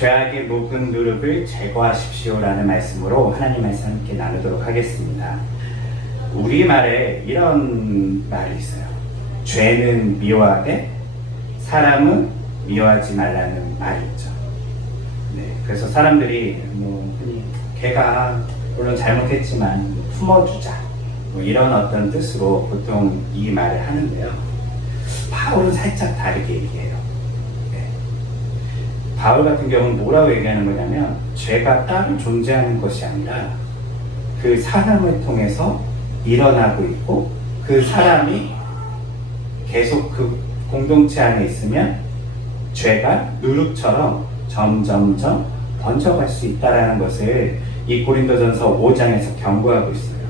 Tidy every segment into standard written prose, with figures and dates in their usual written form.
죄악의 묵은 누룩을 제거하십시오라는 말씀으로 하나님 말씀 함께 나누도록 하겠습니다. 우리말에 이런 말이 있어요. 죄는 미워하되 사람은 미워하지 말라는 말이 있죠. 네, 그래서 사람들이 흔히 걔가 물론 잘못했지만 품어주자 이런 어떤 뜻으로 보통 이 말을 하는데요. 바울은 살짝 다르게 얘기해요. 네. 바울 같은 경우는 뭐라고 얘기하는 거냐면 죄가 따로 존재하는 것이 아니라 그 사람을 통해서 일어나고 있고 그 사람이 계속 그 공동체 안에 있으면 죄가 누룩처럼 점점점 번져갈 수 있다는 것을 이 고린도전서 5장에서 경고하고 있어요.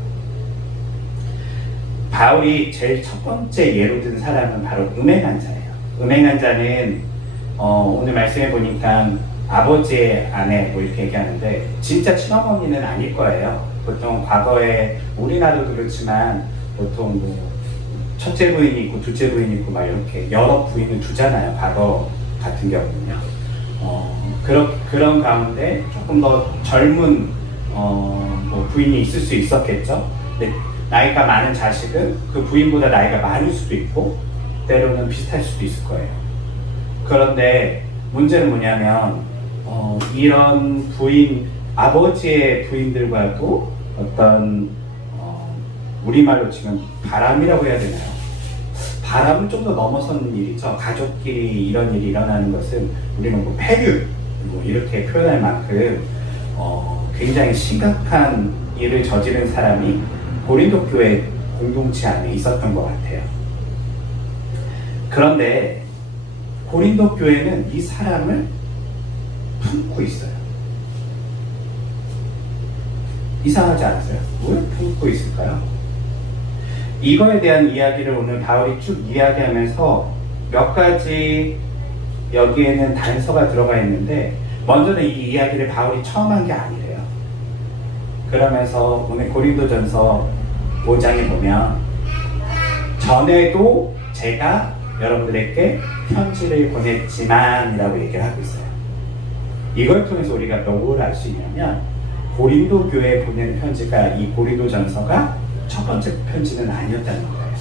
바울이 제일 첫 번째 예로 든 사람은 바로 음행한 자예요. 음행한 자는 오늘 말씀해 보니까 아버지의 아내 이렇게 얘기하는데 진짜 친어머니는 아닐 거예요. 보통 과거에 우리나라도 그렇지만 보통 첫째 부인이 있고 둘째 부인이 있고 막 이렇게 여러 부인을 두잖아요. 과거 같은 경우는요. 그런 가운데 조금 더 젊은 부인이 있을 수 있었겠죠. 근데 나이가 많은 자식은 그 부인보다 나이가 많을 수도 있고 때로는 비슷할 수도 있을 거예요. 그런데 문제는 뭐냐면 이런 부인, 아버지의 부인들과도 어떤 우리말로 치면 바람이라고 해야 되나요? 바람은 좀 더 넘어선 일이죠. 가족끼리 이런 일이 일어나는 것은 우리는 폐륜 이렇게 표현할 만큼 굉장히 심각한 일을 저지른 사람이 고린도 교회 공동체 안에 있었던 것 같아요. 그런데 고린도 교회는 이 사람을 품고 있어요. 이상하지 않으세요? 왜 품고 있을까요? 이거에 대한 이야기를 오늘 바울이 쭉 이야기하면서 몇 가지 여기에는 단서가 들어가 있는데 먼저는 이 이야기를 바울이 처음 한 게 아니래요. 그러면서 오늘 고린도전서 5장에 보면 전에도 제가 여러분들에게 편지를 보냈지만 이라고 얘기를 하고 있어요. 이걸 통해서 우리가 뭘 알 수 있냐면 고린도 교회에 보낸 편지가 이 고린도전서가 첫 번째 편지는 아니었다는 거예요.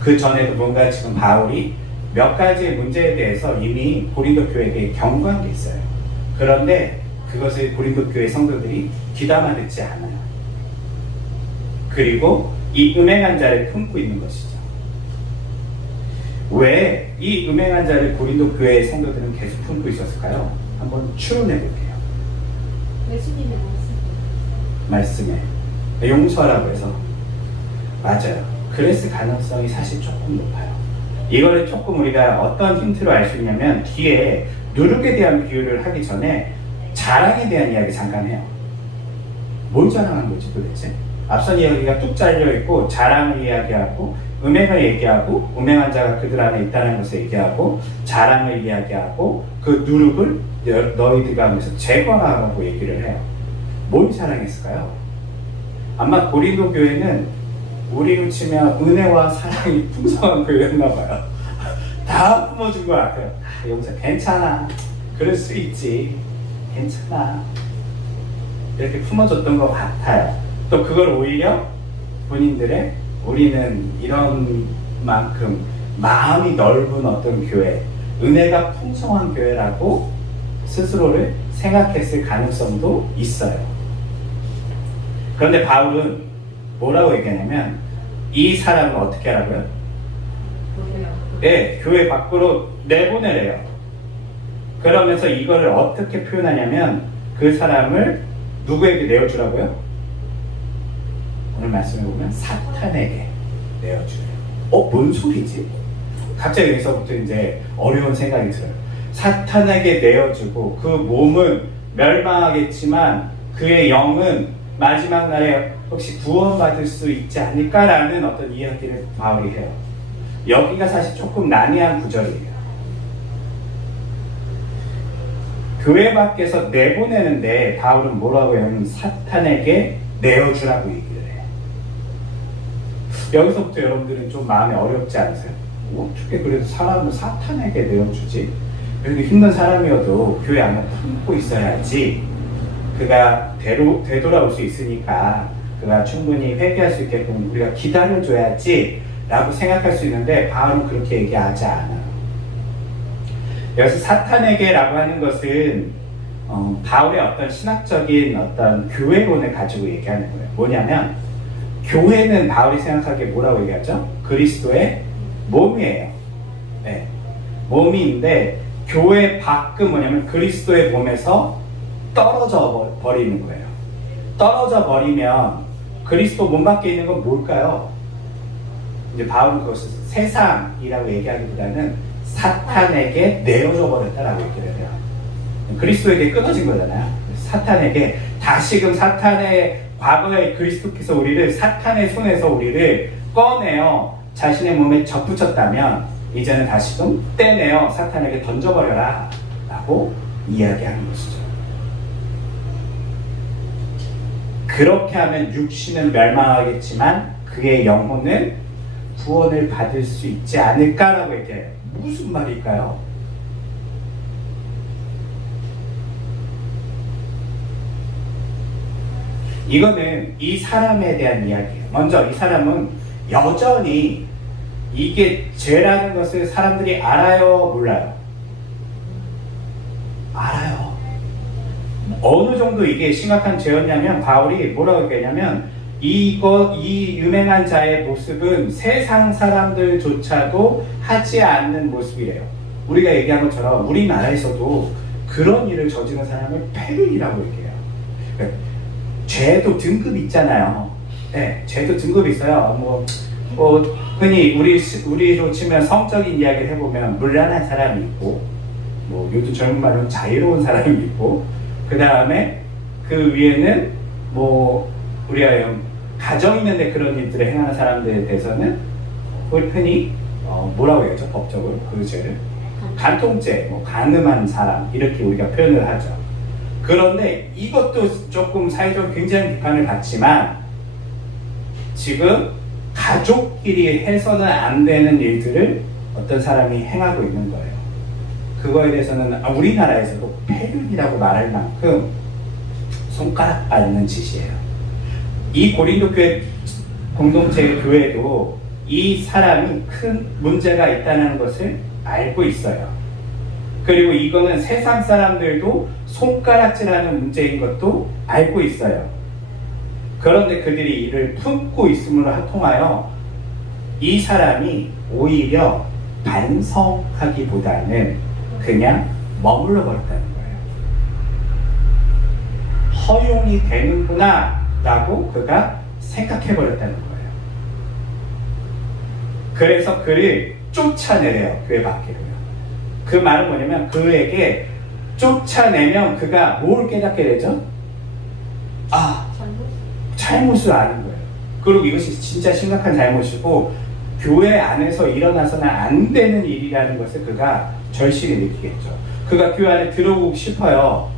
그 전에도 뭔가 지금 바울이 몇 가지의 문제에 대해서 이미 고린도 교회에게 경고한 게 있어요. 그런데 그것을 고린도 교회 성도들이 귀담아 듣지 않아요. 그리고 이 음행한 자를 품고 있는 것이죠. 왜 이 음행한 자를 고린도 교회의 성도들은 계속 품고 있었을까요? 한번 추론해 볼게요. 예수님의 말씀에 용서라고 해서 맞아요. 그랬을 가능성이 사실 조금 높아요. 이거를 조금 우리가 어떤 힌트로 알 수 있냐면 뒤에 누룩에 대한 비유를 하기 전에 자랑에 대한 이야기 잠깐 해요. 뭘 자랑한 거지 도대체? 앞선 이야기가 뚝 잘려있고 자랑을 이야기하고 음행을 얘기하고 음행한 자가 그들 안에 있다는 것을 얘기하고 자랑을 이야기하고 그 누룩을 너희들과 하면서 제거하라고 얘기를 해요. 뭘 자랑했을까요? 아마 고린도 교회는 우리로 치면 은혜와 사랑이 풍성한 교회였나 봐요. 다 품어준 것 같아요. 여기서 괜찮아. 그럴 수 있지. 괜찮아. 이렇게 품어줬던 것 같아요. 또 그걸 오히려 본인들의 우리는 이런 만큼 마음이 넓은 어떤 교회, 은혜가 풍성한 교회라고 스스로를 생각했을 가능성도 있어요. 그런데 바울은 뭐라고 얘기하냐면 이 사람을 어떻게 하라고요? 네, 교회 밖으로 내보내래요. 그러면서 이거를 어떻게 표현하냐면 그 사람을 누구에게 내어주라고요? 오늘 말씀해 보면 사탄에게 내어주래요. 뭔 소리지? 갑자기 여기서부터 이제 어려운 생각이 들어요. 사탄에게 내어주고 그 몸은 멸망하겠지만 그의 영은 마지막 날에 혹시 구원받을 수 있지 않을까라는 어떤 이야기를 바울이 해요. 여기가 사실 조금 난해한 구절이에요. 교회 밖에서 내보내는데 바울은 뭐라고 해요? 사탄에게 내어주라고 얘기를 해요. 여기서부터 여러분들은 좀 마음이 어렵지 않으세요? 어떻게 그래도 사람을 사탄에게 내어주지? 그래도 힘든 사람이어도 교회 안에 품고 있어야지 그가 되돌아올 수 있으니까 그가 충분히 회개할 수 있게끔 우리가 기다려줘야지 라고 생각할 수 있는데 바울은 그렇게 얘기하지 않아요. 여기서 사탄에게라고 하는 것은 바울의 어떤 신학적인 어떤 교회론을 가지고 얘기하는 거예요. 뭐냐면 교회는 바울이 생각하기에 뭐라고 얘기하죠? 그리스도의 몸이에요. 네. 몸인데 교회 밖은 뭐냐면 그리스도의 몸에서 떨어져 버리는 거예요. 떨어져 버리면 그리스도 몸 밖에 있는 건 뭘까요? 이제 바울은 그것을 세상이라고 얘기하기보다는 사탄에게 내어져 버렸다라고 얘기를 해요. 그리스도에게 끊어진 거잖아요. 사탄에게 다시금 사탄의 과거의 그리스도께서 우리를 사탄의 손에서 우리를 꺼내어 자신의 몸에 접붙였다면 이제는 다시금 떼내어 사탄에게 던져버려라 라고 이야기하는 것이죠. 그렇게 하면 육신은 멸망하겠지만 그의 영혼은 구원을 받을 수 있지 않을까라고 얘기해요. 무슨 말일까요? 이거는 이 사람에 대한 이야기예요. 먼저 이 사람은 여전히 이게 죄라는 것을 사람들이 알아요, 몰라요? 알아요. 어느 정도 이게 심각한 죄였냐면 바울이 뭐라고 얘기하냐면 이 유명한 자의 모습은 세상 사람들조차도 하지 않는 모습이래요. 우리가 얘기한 것처럼 우리나라에서도 그런 일을 저지른 사람을 패륜이라고 얘기해요. 죄도 등급이 있잖아요. 네, 죄도 등급이 있어요. 흔히 우리로 치면 성적인 이야기를 해보면 물란한 사람이 있고, 요즘 젊은 말로는 자유로운 사람이 있고, 그 다음에 그 위에는 우리가 가정 있는데 그런 일들을 행하는 사람들에 대해서는 흔히 뭐라고 해야죠? 법적으로 그 죄를 간통죄, 간음한 사람 이렇게 우리가 표현을 하죠. 그런데 이것도 조금 사회적으로 굉장히 비판을 받지만 지금 가족끼리 해서는 안 되는 일들을 어떤 사람이 행하고 있는 거예요. 그거에 대해서는 우리나라에서도 폐륜이라고 말할 만큼 손가락 밟는 짓이에요. 이 고린도 교회 공동체 교회도 이 사람이 큰 문제가 있다는 것을 알고 있어요. 그리고 이거는 세상 사람들도 손가락질하는 문제인 것도 알고 있어요. 그런데 그들이 이를 품고 있음으로 통하여 이 사람이 오히려 반성하기보다는 그냥 머물러 버렸다는 거예요. 허용이 되는구나 라고 그가 생각해 버렸다는 거예요. 그래서 그를 쫓아내래요. 교회 밖으로요. 그 말은 뭐냐면 그에게 쫓아내면 그가 뭘 깨닫게 되죠? 잘못을 아는 거예요. 그리고 이것이 진짜 심각한 잘못이고 교회 안에서 일어나서는 안 되는 일이라는 것을 그가 절실히 느끼겠죠. 그가 교회 안에 들어오고 싶어요.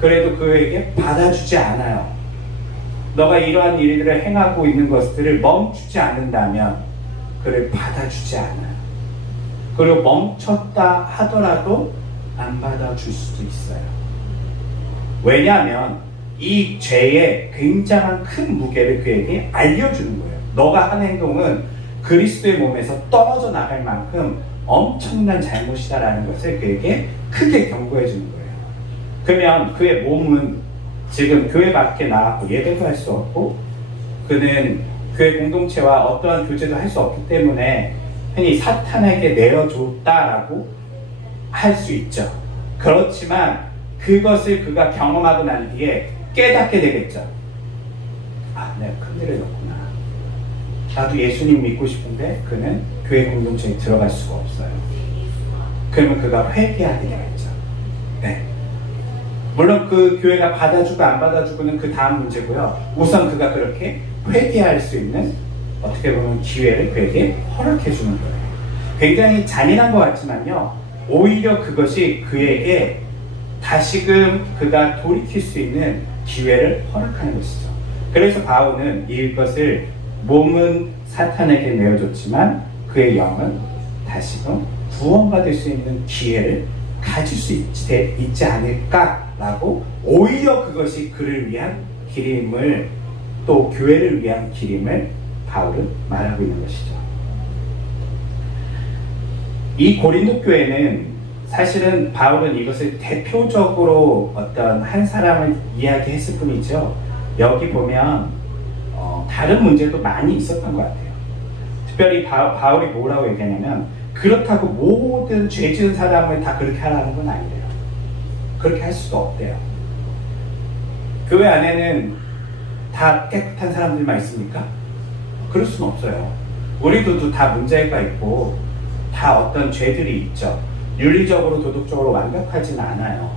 그래도 그에게 받아주지 않아요. 너가 이러한 일들을 행하고 있는 것들을 멈추지 않는다면 그를 받아주지 않아요. 그리고 멈췄다 하더라도 안 받아줄 수도 있어요. 왜냐하면 이 죄의 굉장한 큰 무게를 그에게 알려주는 거예요. 너가 한 행동은 그리스도의 몸에서 떨어져 나갈 만큼 엄청난 잘못이다라는 것을 그에게 크게 경고해 주는 거예요. 그러면 그의 몸은 지금 교회 밖에 나가고 예배도 할 수 없고 그는 교회 공동체와 어떠한 교제도 할 수 없기 때문에 흔히 사탄에게 내어줬다라고 할 수 있죠. 그렇지만 그것을 그가 경험하고 난 뒤에 깨닫게 되겠죠. 내가 큰일을 넣었구나. 나도 예수님 믿고 싶은데 그는 교회 공동체에 들어갈 수가 없어요. 그러면 그가 회개하게 되겠죠. 네. 물론 그 교회가 받아주고 안 받아주고는 그 다음 문제고요. 우선 그가 그렇게 회개할 수 있는 어떻게 보면 기회를 그에게 허락해 주는 거예요. 굉장히 잔인한 것 같지만요. 오히려 그것이 그에게 다시금 그가 돌이킬 수 있는 기회를 허락하는 것이죠. 그래서 바울은 이것을 몸은 사탄에게 내어줬지만 그의 영은 다시금 구원받을 수 있는 기회를 가질 수 있지 않을까라고 오히려 그것이 그를 위한 기림을 또 교회를 위한 기림을 바울은 말하고 있는 것이죠. 이 고린도 교회는 사실은 바울은 이것을 대표적으로 어떤 한 사람을 이야기했을 뿐이죠. 여기 보면 다른 문제도 많이 있었던 것 같아요. 특별히 바울이 뭐라고 얘기하냐면 그렇다고 모든 죄 지은 사람을 다 그렇게 하라는 건 아니래요. 그렇게 할 수도 없대요. 교회 안에는 다 깨끗한 사람들만 있습니까? 그럴 수는 없어요. 우리도 다 문제가 있고 다 어떤 죄들이 있죠. 윤리적으로 도덕적으로 완벽하진 않아요.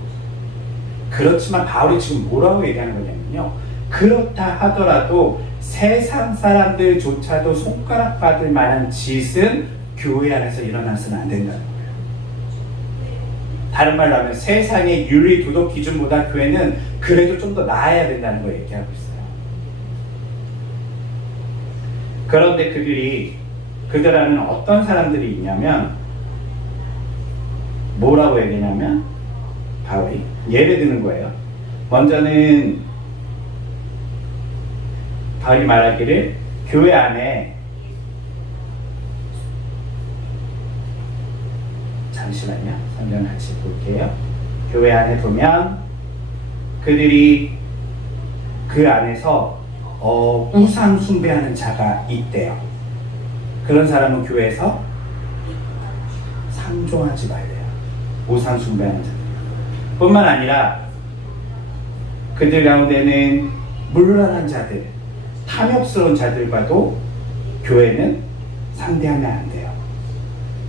그렇지만 바울이 지금 뭐라고 얘기하는 거냐면요, 그렇다 하더라도 세상 사람들조차도 손가락 받을 만한 짓은 교회 안에서 일어나서는 안 된다는 거예요. 다른 말로 하면 세상의 윤리 도덕 기준보다 교회는 그래도 좀 더 나아야 된다는 걸 얘기하고 있어요. 그런데 그들 안에는 어떤 사람들이 있냐면 뭐라고 얘기냐면 바울이 예를 드는 거예요. 먼저는 바울이 말하기를 교회 안에 잠시만요. 성경 같이 볼게요. 교회 안에 보면 그들이 그 안에서 우상 숭배하는 자가 있대요. 그런 사람은 교회에서 상종하지 말래요. 우상 숭배하는 자들 뿐만 아니라 그들 가운데는 물란한 자들, 탐욕스러운 자들과도 교회는 상대하면 안 돼요.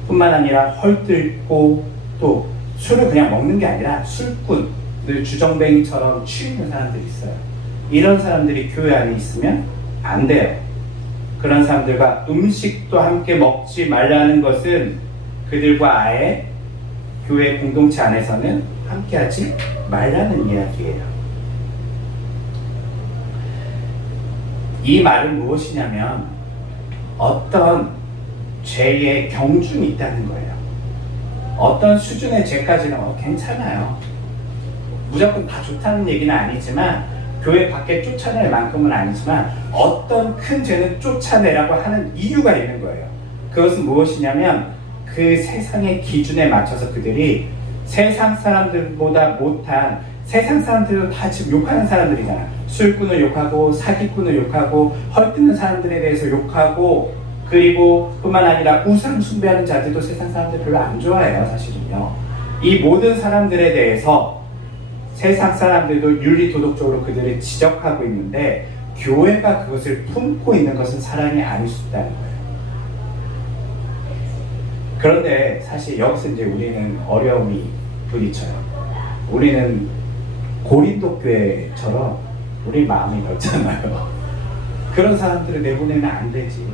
뿐만 아니라 헐뜯고 또 술을 그냥 먹는 게 아니라 술꾼, 늘 주정뱅이처럼 취있는 사람들이 있어요. 이런 사람들이 교회 안에 있으면 안 돼요. 그런 사람들과 음식도 함께 먹지 말라는 것은 그들과 아예 교회 공동체 안에서는 함께하지 말라는 이야기예요. 이 말은 무엇이냐면 어떤 죄의 경중이 있다는 거예요. 어떤 수준의 죄까지는 괜찮아요. 무조건 다 좋다는 얘기는 아니지만 교회 밖에 쫓아낼 만큼은 아니지만 어떤 큰 죄는 쫓아내라고 하는 이유가 있는 거예요. 그것은 무엇이냐면 그 세상의 기준에 맞춰서 그들이 세상 사람들보다 못한, 세상 사람들도 다 지금 욕하는 사람들이잖아. 술꾼을 욕하고 사기꾼을 욕하고 헐뜯는 사람들에 대해서 욕하고, 그리고 뿐만 아니라 우상 숭배하는 자들도 세상 사람들 별로 안 좋아해요. 사실은요. 이 모든 사람들에 대해서 세상 사람들도 윤리 도덕적으로 그들을 지적하고 있는데 교회가 그것을 품고 있는 것은 사랑이 아닐 수 있다는 거예요. 그런데 사실 여기서 이제 우리는 어려움이 부딪혀요. 우리는 고린도 교회처럼 우리 마음이 넓잖아요. 그런 사람들을 내보내면 안 되지.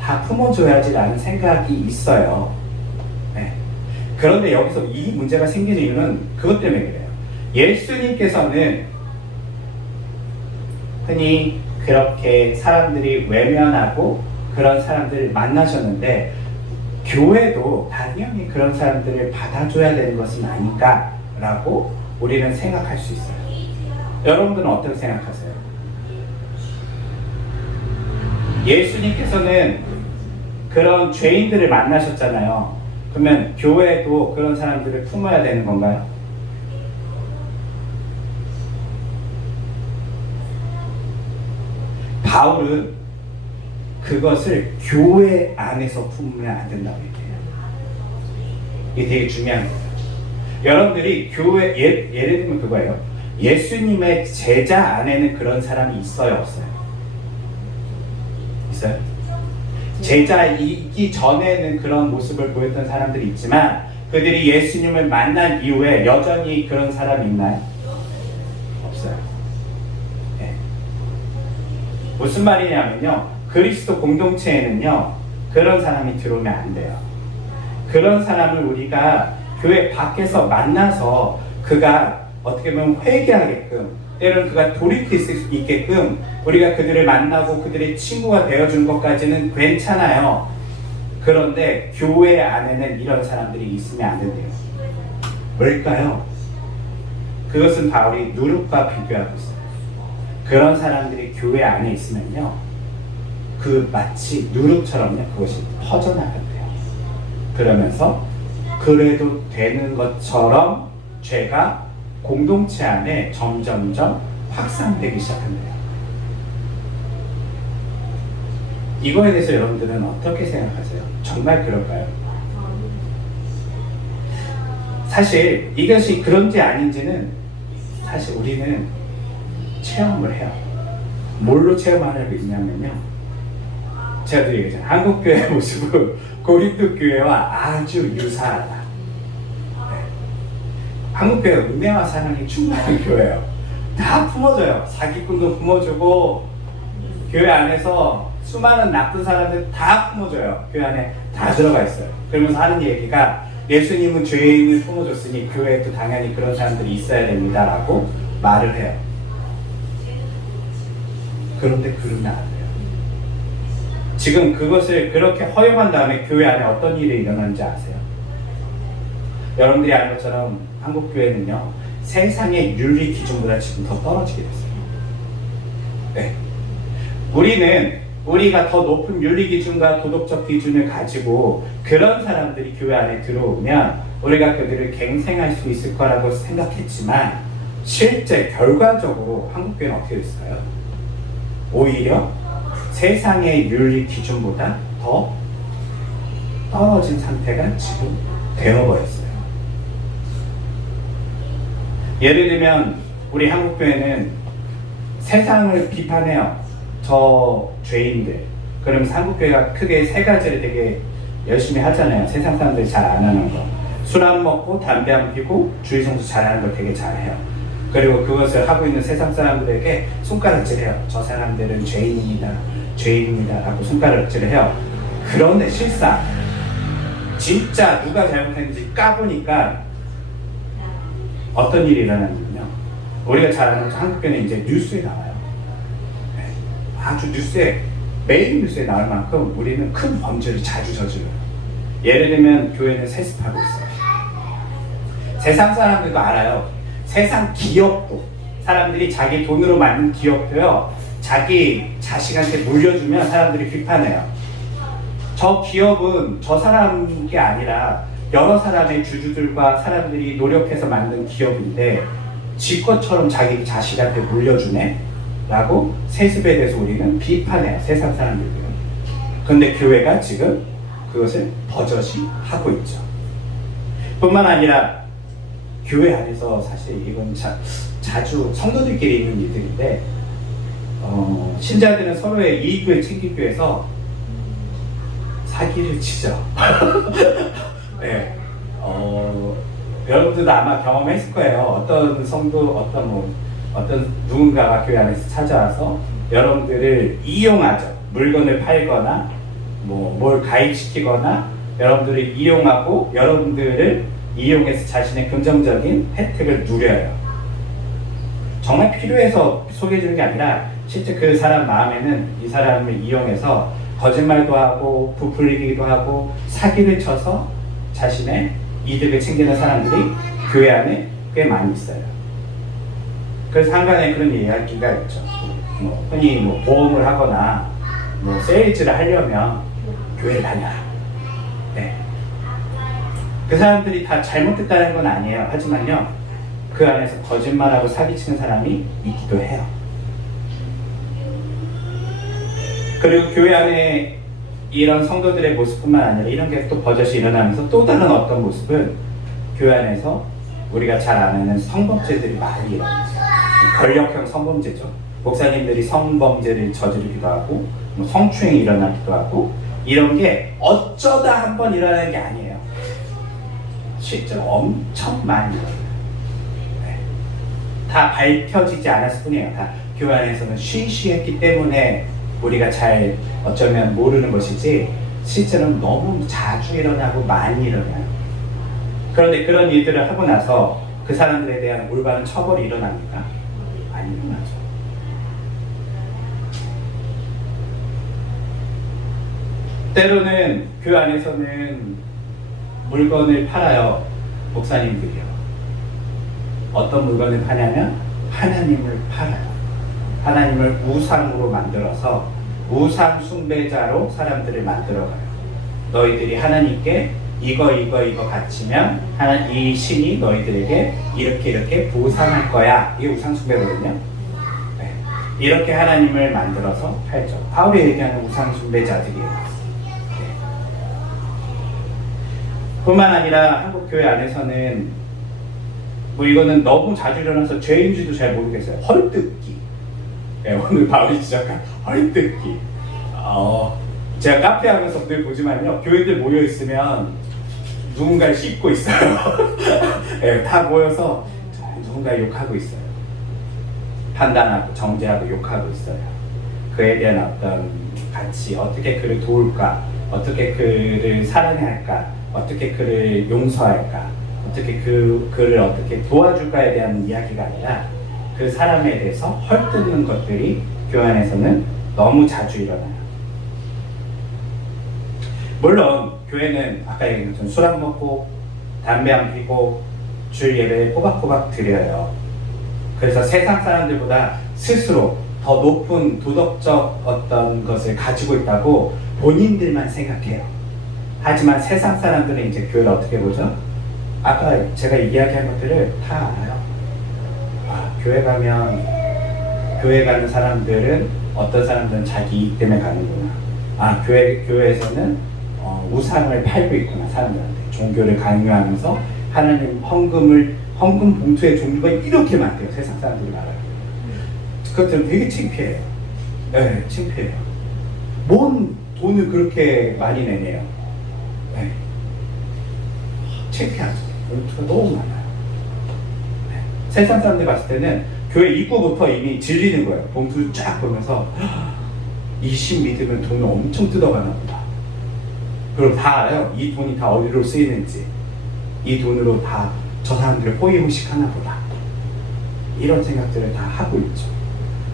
다 품어줘야지라는 생각이 있어요. 네. 그런데 여기서 이 문제가 생기는 이유는 그것 때문에 그래요. 예수님께서는 흔히 그렇게 사람들이 외면하고 그런 사람들을 만나셨는데 교회도 당연히 그런 사람들을 받아줘야 되는 것은 아닌가 라고 우리는 생각할 수 있어요. 여러분들은 어떻게 생각하세요? 예수님께서는 그런 죄인들을 만나셨잖아요. 그러면 교회도 그런 사람들을 품어야 되는 건가요? 바울은 그것을 교회 안에서 품으면 안 된다고 얘기해요. 이게 되게 중요한 거예요. 여러분들이 교회, 예를 들면 그거예요. 예수님의 제자 안에는 그런 사람이 있어요, 없어요? 있어요? 제자이기 전에는 그런 모습을 보였던 사람들이 있지만 그들이 예수님을 만난 이후에 여전히 그런 사람이 있나요? 없어요. 네. 무슨 말이냐면요, 그리스도 공동체에는요 그런 사람이 들어오면 안 돼요. 그런 사람을 우리가 교회 밖에서 만나서 그가 어떻게 보면 회개하게끔, 때로는 그가 돌이킬 수 있게끔 우리가 그들을 만나고 그들의 친구가 되어준 것까지는 괜찮아요. 그런데 교회 안에는 이런 사람들이 있으면 안 된대요. 뭘까요? 그것은 바울이 누룩과 비교하고 있어요. 그런 사람들이 교회 안에 있으면요, 그 마치 누룩처럼요, 그것이 퍼져나간대요. 그러면서 그래도 되는 것처럼 죄가 공동체 안에 점점점 확산되기 시작한대요. 이거에 대해서 여러분들은 어떻게 생각하세요? 정말 그럴까요? 사실 이것이 그런지 아닌지는 사실 우리는 체험을 해요. 뭘로 체험하려고 있냐면요, 제가 또 얘기했잖아요. 한국교회 모습은 고린도 교회와 아주 유사하다. 네. 한국교회가 은혜와 사랑이 충만한 교회예요. 다 품어줘요. 사기꾼도 품어주고, 교회 안에서 수많은 나쁜 사람들 다 품어줘요. 교회 안에 다 들어가 있어요. 그러면서 하는 얘기가, 예수님은 죄인을 품어줬으니 교회에도 당연히 그런 사람들이 있어야 됩니다 라고 말을 해요. 그런데 그러면 안 돼요. 지금 그것을 그렇게 허용한 다음에 교회 안에 어떤 일이 일어나는지 아세요? 여러분들이 아는 것처럼 한국 교회는요, 세상의 윤리 기준보다 지금 더 떨어지게 됐어요. 네. 우리가 더 높은 윤리 기준과 도덕적 기준을 가지고 그런 사람들이 교회 안에 들어오면 우리가 그들을 갱생할 수 있을 거라고 생각했지만, 실제 결과적으로 한국 교회는 어떻게 됐을까요? 오히려 세상의 윤리 기준보다 더 떨어진 상태가 지금 되어버렸어요. 예를 들면 우리 한국교회는 세상을 비판해요. 저 죄인들. 그러면서 한국교회가 크게 세 가지를 되게 열심히 하잖아요. 세상 사람들이 잘 안 하는 거. 술 안 먹고 담배 안 피고 주의 성수 잘하는 걸 되게 잘해요. 그리고 그것을 하고 있는 세상 사람들에게 손가락질해요. 저 사람들은 죄인입니다 라고 손가락질을 해요. 그런데 실상 진짜 누가 잘못했는지 까보니까 어떤 일이 일어나냐면요, 우리가 잘 아는 한국교회는 이제 뉴스에 나와요. 네. 아주 뉴스에, 메인 뉴스에 나올 만큼 우리는 큰 범죄를 자주 저질러요. 예를 들면 교회는 세습하고 있어요. 세상 사람들도 알아요. 세상 기업도, 사람들이 자기 돈으로 만든 기업도요, 자기 자식한테 물려주면 사람들이 비판해요. 저 기업은 저 사람 게 아니라 여러 사람의 주주들과 사람들이 노력해서 만든 기업인데 지 것처럼 자기 자식한테 물려주네? 라고 세습에 대해서 우리는 비판해요. 세상 사람들은. 그런데 교회가 지금 그것을 버젓이 하고 있죠. 뿐만 아니라 교회 안에서 사실 이건 자주 성도들끼리 있는 일들인데, 신자들은 서로의 이익을 챙기기 위해서 사기를 치죠. 네. 여러분들도 아마 경험했을 거예요. 어떤 성도, 어떤 누군가가 교회 안에서 찾아와서 여러분들을 이용하죠. 물건을 팔거나, 뭘 가입시키거나, 여러분들을 이용하고, 여러분들을 이용해서 자신의 긍정적인 혜택을 누려요. 정말 필요해서 소개해주는 게 아니라, 실제 그 사람 마음에는 이 사람을 이용해서 거짓말도 하고, 부풀리기도 하고, 사기를 쳐서 자신의 이득을 챙기는 사람들이 교회 안에 꽤 많이 있어요. 그래서 한간에 그런 이야기가 있죠. 흔히 보험을 하거나 세일즈를 하려면 교회를 다녀라. 네. 그 사람들이 다 잘못됐다는 건 아니에요. 하지만요, 그 안에서 거짓말하고 사기치는 사람이 있기도 해요. 그리고 교회 안에 이런 성도들의 모습뿐만 아니라 이런 게 또 버젓이 일어나면서 또 다른 어떤 모습은 교회 안에서 우리가 잘 아는 성범죄들이 많이 일어나요. 권력형 성범죄죠. 목사님들이 성범죄를 저지르기도 하고, 성추행이 일어나기도 하고, 이런 게 어쩌다 한번 일어나는 게 아니에요. 실제로 엄청 많이 일어나요. 네. 다 밝혀지지 않았을 뿐이에요. 다 교회 안에서는 쉬쉬했기 때문에 우리가 잘 어쩌면 모르는 것이지, 실제로는 너무 자주 일어나고 많이 일어나요. 그런데 그런 일들을 하고 나서 그 사람들에 대한 올바른 처벌이 일어납니까? 안 일어나죠. 때로는 교회 안에서는 물건을 팔아요. 목사님들이요. 어떤 물건을 파냐면 하나님을 팔아요. 하나님을 우상으로 만들어서 우상 숭배자로 사람들을 만들어가요. 너희들이 하나님께 이거 바치면 이 신이 너희들에게 이렇게 보상할 거야. 이게 우상 숭배거든요. 네. 이렇게 하나님을 만들어서 팔죠. 바울이 얘기하는 우상 숭배자들이에요. 네. 뿐만 아니라 한국 교회 안에서는 뭐 이거는 너무 자주 일어나서 죄인지도 잘 모르겠어요. 헐뜯기. 네, 오늘 바울이 지적한 헐뜯기. 제가 카페 하면서 늘 보지만요, 교회들 모여 있으면 누군가를 씹고 있어요. 네, 다 모여서 누군가 욕하고 있어요. 판단하고 정죄하고 욕하고 있어요. 그에 대한 어떤 가치, 어떻게 그를 도울까, 어떻게 그를 사랑해야 할까, 어떻게 그를 용서할까, 어떻게 그를 어떻게 도와줄까에 대한 이야기가 아니라 그 사람에 대해서 헐뜯는 것들이 교회 안에서는 너무 자주 일어나요. 물론 교회는 아까 얘기한 것처럼 술 안 먹고 담배 안 피고 주일 예배에 꼬박꼬박 드려요. 그래서 세상 사람들보다 스스로 더 높은 도덕적 어떤 것을 가지고 있다고 본인들만 생각해요. 하지만 세상 사람들은 이제 교회를 어떻게 보죠? 아까 제가 이야기한 것들을 다 알아요. 교회 가는 사람들은 어떤 사람들은 자기 이익 때문에 가는구나. 교회에서는 우상을 팔고 있구나. 사람들한테 종교를 강요하면서 하나님 헌금 봉투의 종류가 이렇게 많대요. 세상 사람들이 말하기에. 그것들은 되게 창피해요. 네, 창피해요. 뭔 돈을 그렇게 많이 내네요. 네. 창피하죠. 봉투가 너무 많아요. 네. 세상 사람들이 봤을 때는 교회 입구부터 이미 질리는 거예요. 봉투를 쫙 보면서 이 신 믿으면 돈을 엄청 뜯어가나 보다. 그럼 다 알아요. 이 돈이 다 어디로 쓰이는지, 이 돈으로 다 저 사람들을 호의호식 하나 보다. 이런 생각들을 다 하고 있죠.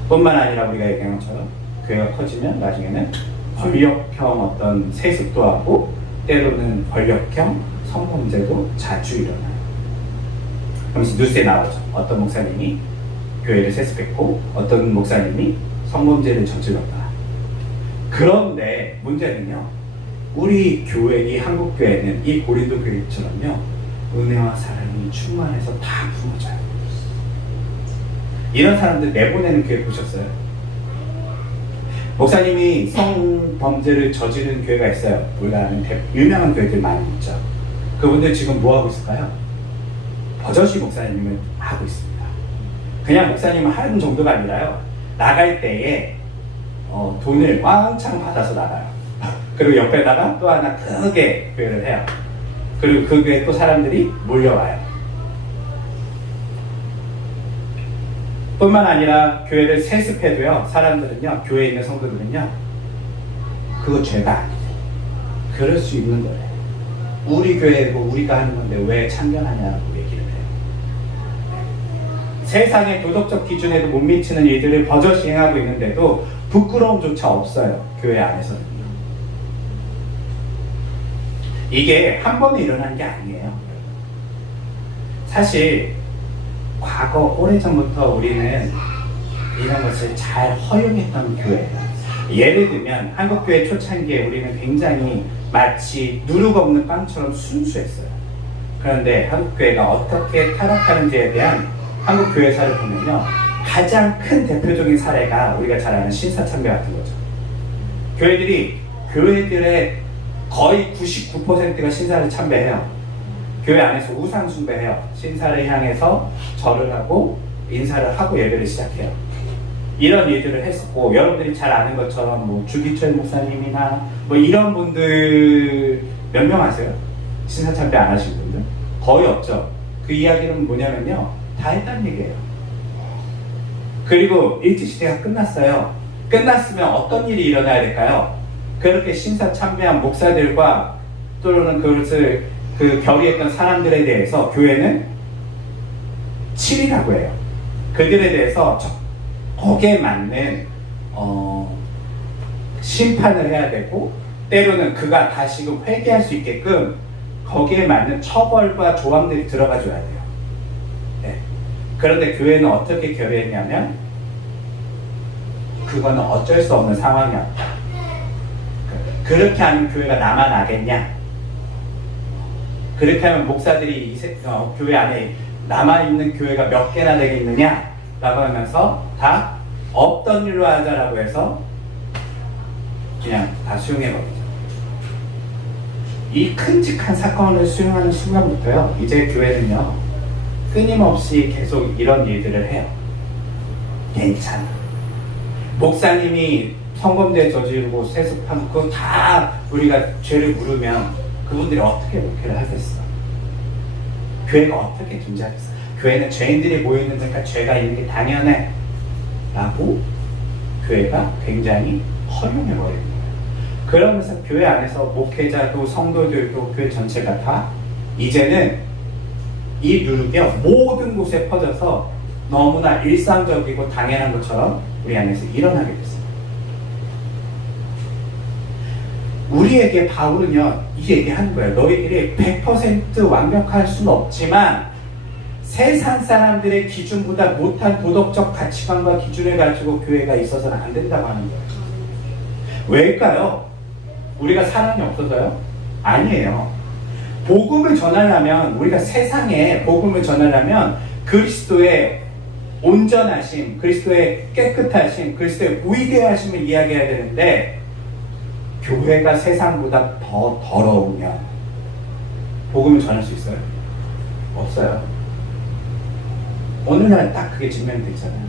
뿐만 아니라 우리가 얘기한 것처럼 교회가 커지면 나중에는 권력형 어떤 세습도 하고 때로는 권력형 성범죄도 자주 일어나요. 그러면서 뉴스에 나오죠. 어떤 목사님이 교회를 세습했고 어떤 목사님이 성범죄를 저질렀다. 그런데 문제는요, 우리 교회, 이 한국 교회는 이 고린도 교회처럼요, 은혜와 사랑이 충만해서 다 부어져요. 이런 사람들 내보내는 교회 보셨어요? 목사님이 성범죄를 저지른 교회가 있어요. 우리가 아는 유명한 교회들 많이 있죠. 그분들 지금 뭐 하고 있을까요? 버젓이 목사님을 하고 있습니다. 그냥 목사님을 하는 정도가 아니라요, 나갈 때에 돈을 왕창 받아서 나가요. 그리고 옆에다가 또 하나 크게 교회를 해요. 그리고 그 교회에 또 사람들이 몰려와요. 뿐만 아니라 교회를 세습해도요, 사람들은요, 교회에 있는 성도들은요, 그거 죄가 아니에요. 그럴 수 있는 거예요. 우리 교회고 우리가 하는 건데 왜 참견하냐고 얘기를 해요. 세상의 도덕적 기준에도 못 미치는 일들을 버젓이 행하고 있는데도 부끄러움조차 없어요. 교회 안에서는요. 이게 한 번에 일어난 게 아니에요. 사실 과거 오래전부터 우리는 이런 것을 잘 허용했던 교회예요. 예를 들면 한국교회 초창기에 우리는 굉장히 마치 누룩 없는 빵처럼 순수했어요. 그런데 한국교회가 어떻게 타락하는지에 대한 한국교회사를 보면요, 가장 큰 대표적인 사례가 우리가 잘 아는 신사참배 같은 거죠. 교회들의 거의 99%가 신사를 참배해요. 교회 안에서 우상 숭배해요. 신사를 향해서 절을 하고 인사를 하고 예배를 시작해요. 이런 일들을 했었고, 여러분들이 잘 아는 것처럼 뭐 주기철 목사님이나 뭐 이런 분들 몇 명 아세요? 신사 참배 안 하신 분들? 거의 없죠. 그 이야기는 뭐냐면요, 다 했다는 얘기예요. 그리고 일제시대가 끝났어요. 끝났으면 어떤 일이 일어나야 될까요? 그렇게 신사 참배한 목사들과 또는 그것을 결의했던 사람들에 대해서 교회는 치리라고 해요. 그들에 대해서 거기에 맞는 심판을 해야 되고, 때로는 그가 다시금 회개할 수 있게끔 거기에 맞는 처벌과 조항들이 들어가 줘야 돼요. 네. 그런데 교회는 어떻게 결의했냐면 그거는 어쩔 수 없는 상황이었다. 그렇게 하면 교회가 남아나겠냐? 그렇게 하면 목사들이 교회 안에 남아있는 교회가 몇 개나 되겠느냐? 라고 하면서 다 없던 일로 하자라고 해서 그냥 다 수용해버리죠. 이 큼직한 사건을 수용하는 순간부터요, 이제 교회는요 끊임없이 계속 이런 일들을 해요. 괜찮아. 목사님이 성범죄 저지르고 세습하고 그거 다 우리가 죄를 물으면 그분들이 어떻게 목회를 하겠어? 교회가 어떻게 존재하겠어? 교회는 죄인들이 모여있는 데니까 죄가 있는 게 당연해 라고 교회가 굉장히 허용해버리는 거예요. 그러면서 교회 안에서 목회자도 성도들도 교회 전체가 다 이제는 이 누룩이 모든 곳에 퍼져서 너무나 일상적이고 당연한 것처럼 우리 안에서 일어나게 됐습니다. 우리에게 바울은요 이 얘기하는 거예요. 너희들이 100% 완벽할 수는 없지만 세상 사람들의 기준보다 못한 도덕적 가치관과 기준을 가지고 교회가 있어서는 안 된다고 하는 거예요. 왜일까요? 우리가 사랑이 없어서요? 아니에요. 복음을 전하려면 우리가 세상에 복음을 전하려면 그리스도의 온전하심, 그리스도의 깨끗하심, 그리스도의 위대하심을 이야기해야 되는데 교회가 세상보다 더 더러우면 복음을 전할 수 있어요? 없어요. 오늘날 딱 그게 증명됐잖아요.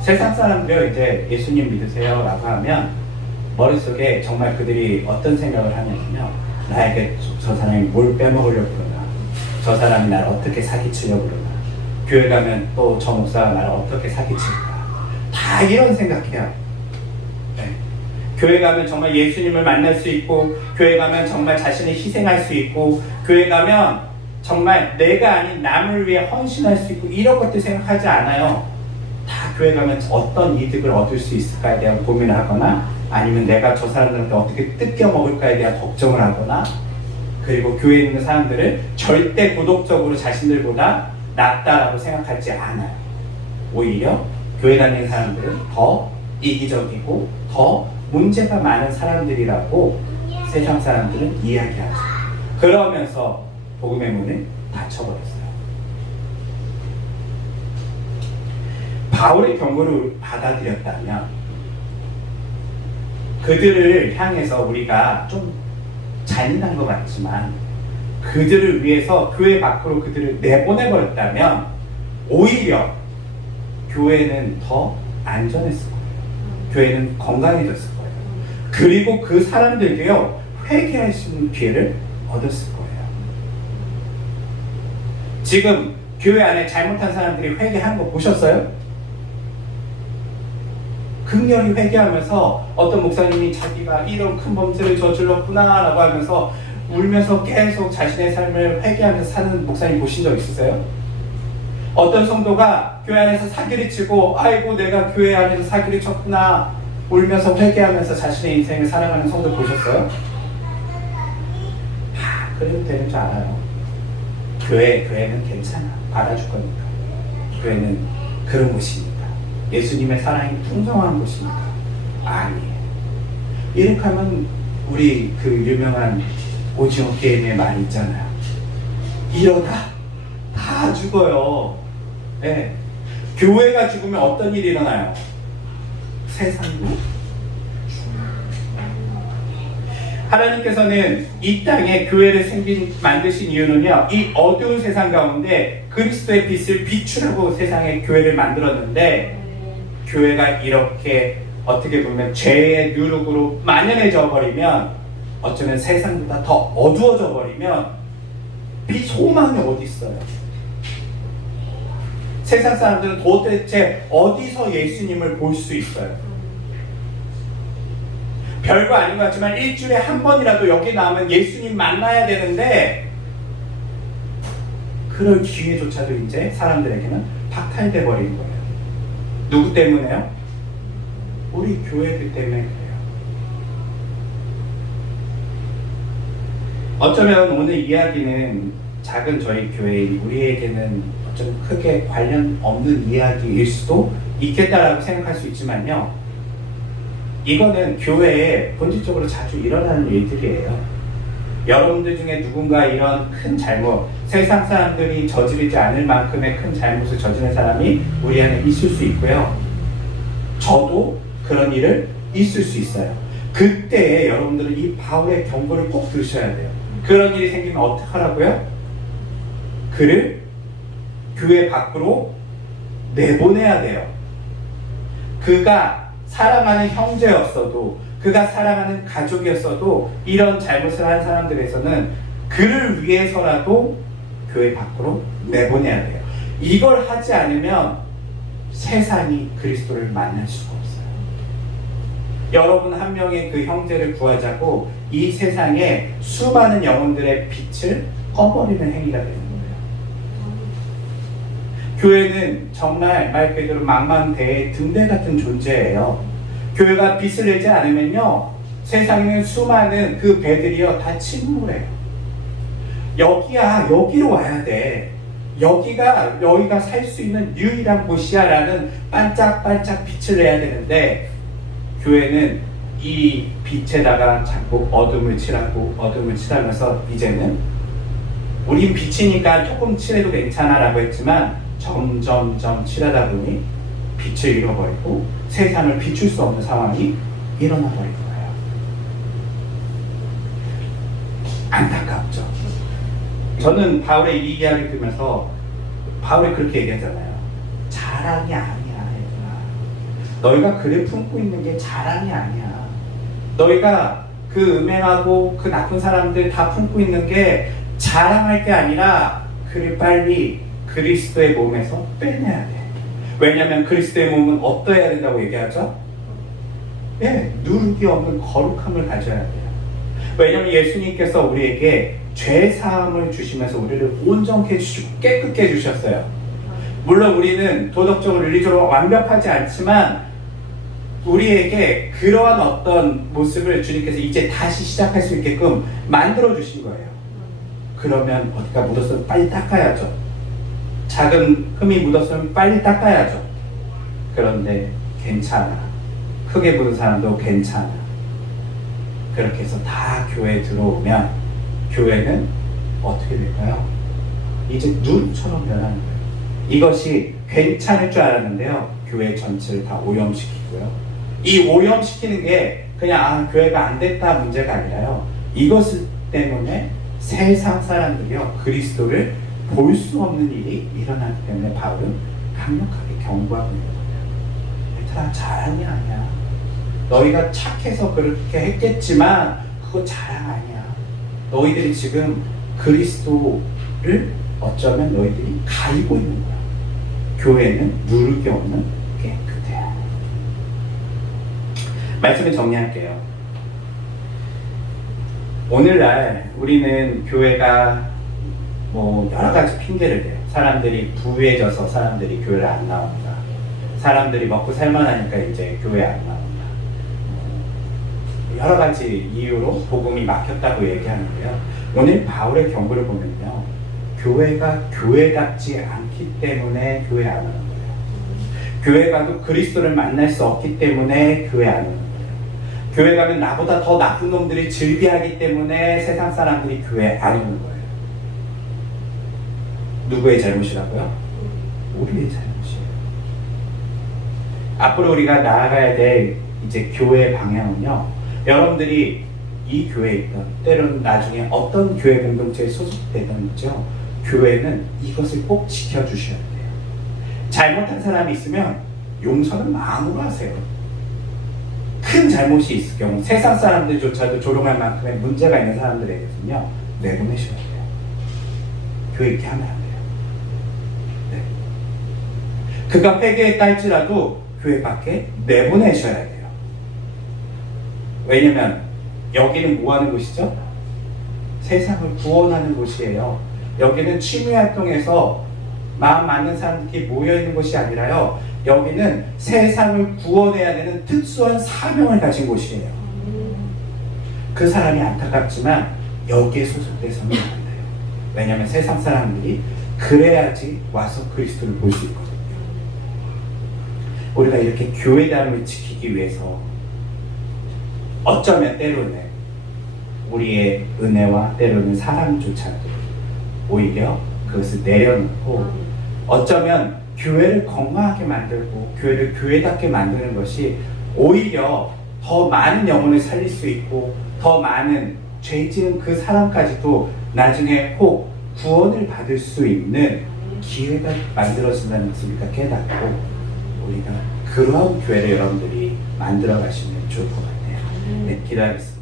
세상 사람들이 이제 예수님 믿으세요 라고 하면 머릿속에 정말 그들이 어떤 생각을 하냐면요, 나에게 저 사람이 뭘 빼먹으려고 그러나, 저 사람이 나를 어떻게 사기치려고 그러나, 교회 가면 또 저 목사가 나를 어떻게 사기칠까, 다 이런 생각해요. 네. 교회 가면 정말 예수님을 만날 수 있고, 교회 가면 정말 자신을 희생할 수 있고, 교회 가면 정말 내가 아닌 남을 위해 헌신할 수 있고, 이런 것들 생각하지 않아요. 다 교회 가면 어떤 이득을 얻을 수 있을까에 대한 고민을 하거나, 아니면 내가 저 사람들한테 어떻게 뜯겨 먹을까에 대한 걱정을 하거나, 그리고 교회에 있는 사람들을 절대 도덕적으로 자신들보다 낫다라고 생각하지 않아요. 오히려 교회 다니는 사람들은 더 이기적이고 더 문제가 많은 사람들이라고 세상 사람들은 이야기하죠. 그러면서 복음의 문을 닫혀버렸어요. 바울의 경고를 받아들였다면 그들을 향해서 우리가 좀 잔인한 것 같지만 그들을 위해서 교회 밖으로 그들을 내보내버렸다면 오히려 교회는 더 안전했을 거예요. 교회는 건강해졌을 거예요. 그리고 그 사람들도요 회개할 수 있는 기회를 얻었을 거예요. 지금 교회 안에 잘못한 사람들이 회개하는 거 보셨어요? 극렬히 회개하면서 어떤 목사님이 자기가 이런 큰 범죄를 저질렀구나 라고 하면서 울면서 계속 자신의 삶을 회개하면서 사는 목사님 보신 적 있으세요? 어떤 성도가 교회 안에서 사기를 치고 아이고 내가 교회 안에서 사기를 쳤구나 울면서 회개하면서 자신의 인생을 살아가는 성도 보셨어요? 그래도 되는 줄 알아요. 교회는 괜찮아. 받아줄 거니까. 교회는 그런 곳입니다. 예수님의 사랑이 풍성한 곳입니다. 아니에요. 이렇게 하면 우리 그 유명한 오징어 게임의 말 있잖아요. 이러다 다 죽어요. 네. 교회가 죽으면 어떤 일이 일어나요? 세상도 하나님께서는 이 땅에 교회를 만드신 이유는요, 이 어두운 세상 가운데 그리스도의 빛을 비추라고 세상에 교회를 만들었는데, 교회가 이렇게 어떻게 보면 죄의 누룩으로 만연해져 버리면, 어쩌면 세상보다 더 어두워져 버리면 빛 소망이 어디 있어요? 세상 사람들은 도대체 어디서 예수님을 볼 수 있어요? 별거 아닌 것 같지만 일주일에 한 번이라도 여기 나오면 예수님 만나야 되는데 그럴 기회조차도 이제 사람들에게는 박탈돼 버리는 거예요. 누구 때문에요? 우리 교회들 때문에 그래요. 어쩌면 오늘 이야기는 작은 저희 교회인 우리에게는 좀 크게 관련 없는 이야기일 수도 있겠다라고 생각할 수 있지만요. 이거는 교회에 본질적으로 자주 일어나는 일들이에요. 여러분들 중에 누군가 이런 큰 잘못, 세상 사람들이 저지르지 않을 만큼의 큰 잘못을 저지른 사람이 우리 안에 있을 수 있고요. 저도 그런 일을 있을 수 있어요. 그때 여러분들은 이 바울의 경고를 꼭 들으셔야 돼요. 그런 일이 생기면 어떻게 하라고요? 그를 교회 밖으로 내보내야 돼요. 그가 사랑하는 형제였어도, 그가 사랑하는 가족이었어도 이런 잘못을 한 사람들에서는 그를 위해서라도 교회 밖으로 내보내야 돼요. 이걸 하지 않으면 세상이 그리스도를 만날 수가 없어요. 여러분 한 명의 그 형제를 구하자고 이 세상에 수많은 영혼들의 빛을 꺼버리는 행위가 되는 거예요. 교회는 정말 말 그대로 망망대해 등대 같은 존재예요. 교회가 빛을 내지 않으면요, 세상에 수많은 그 배들이요 다 침몰해요. 여기로 와야 돼. 여기가 너희가 살 수 있는 유일한 곳이야 라는 반짝반짝 빛을 내야 되는데, 교회는 이 빛에다가 자꾸 어둠을 칠하면서 이제는 우린 빛이니까 조금 칠해도 괜찮아 라고 했지만 점점점 칠하다 보니 빛을 잃어버리고 세상을 비출 수 없는 상황이 일어나 버린 거예요. 안타깝죠. 저는 바울의 이 이야기를 들으면서 바울이 그렇게 얘기하잖아요. 자랑이 아니야, 얘들아. 너희가 그를 품고 있는 게 자랑이 아니야. 너희가 그 음행하고 그 나쁜 사람들 다 품고 있는 게 자랑할 게 아니라 그를 빨리 그리스도의 몸에서 빼내야 돼. 왜냐하면 그리스도의 몸은 어떠해야 된다고 얘기하죠? 예, 누룩이 없는 거룩함을 가져야 돼요. 왜냐하면 예수님께서 우리에게 죄사함을 주시면서 우리를 온전케 해주시고 깨끗게 해주셨어요. 물론 우리는 도덕적으로 윤리적으로 완벽하지 않지만 우리에게 그러한 어떤 모습을 주님께서 이제 다시 시작할 수 있게끔 만들어 주신 거예요. 그러면 어디가 묻었으면 빨리 닦아야죠. 작은 흠이 묻었으면 빨리 닦아야죠. 그런데 괜찮아. 크게 묻은 사람도 괜찮아. 그렇게 해서 다 교회에 들어오면 교회는 어떻게 될까요? 이제 누룩처럼 변하는 거예요. 이것이 괜찮을 줄 알았는데요, 교회 전체를 다 오염시키고요. 이 오염시키는 게 그냥 교회가 안 됐다 문제가 아니라요, 이것 때문에 세상 사람들이요 그리스도를 볼 수 없는 일이 일어나기 때문에 바울은 강력하게 경고하고 있는 거예요. 얘들아, 자랑이 아니야. 너희가 착해서 그렇게 했겠지만 그거 자랑 아니야. 너희들이 지금 그리스도를 어쩌면 너희들이 가리고 있는 거야. 교회는 누룩이 없는 깨끗해. 말씀을 정리할게요. 오늘날 우리는 교회가 여러 가지 핑계를 대요. 사람들이 부유해져서 사람들이 교회를 안 나온다. 사람들이 먹고 살만하니까 이제 교회 안 나온다. 여러 가지 이유로 복음이 막혔다고 얘기하는데요. 오늘 바울의 경고를 보면요, 교회가 교회답지 않기 때문에 교회 안 오는 거예요. 교회 가도 그리스도를 만날 수 없기 때문에 교회 안 오는 거예요. 교회 가면 나보다 더 나쁜 놈들이 즐비하기 때문에 세상 사람들이 교회 안 오는 거예요. 누구의 잘못이라고요? 우리의 잘못이에요. 앞으로 우리가 나아가야 될 이제 교회 방향은요, 여러분들이 이 교회에 있던, 때로는 나중에 어떤 교회 공동체에 소속되든지요, 교회는 이것을 꼭 지켜주셔야 돼요. 잘못한 사람이 있으면 용서는 마음으로 하세요. 큰 잘못이 있을 경우 세상 사람들조차도 조롱할 만큼의 문제가 있는 사람들에게는요 내보내셔야 돼요. 교회 있게 하면 안 돼요. 네. 그가 회개했다 할지라도 교회 밖에 내보내셔야 돼요. 왜냐면 여기는 뭐 하는 곳이죠? 세상을 구원하는 곳이에요. 여기는 취미활동에서 마음 맞는 사람들이 모여있는 곳이 아니라요, 여기는 세상을 구원해야 되는 특수한 사명을 가진 곳이에요. 그 사람이 안타깝지만 여기에 소속돼서는 안 돼요. 왜냐하면 세상 사람들이 그래야지 와서 그리스도를 볼 수 있거든요. 우리가 이렇게 교회됨을 지키기 위해서 어쩌면 때로는 우리의 은혜와 때로는 사랑조차도 오히려 그것을 내려놓고 어쩌면 교회를 건강하게 만들고 교회를 교회답게 만드는 것이 오히려 더 많은 영혼을 살릴 수 있고 더 많은 죄 지은 그 사람까지도 나중에 혹 구원을 받을 수 있는 기회가 만들어진다는 것을 우리가 깨닫고 우리가 그러한 교회를 여러분들이 만들어 가시면 좋을 것 같아요. 네, 기도하겠습니다.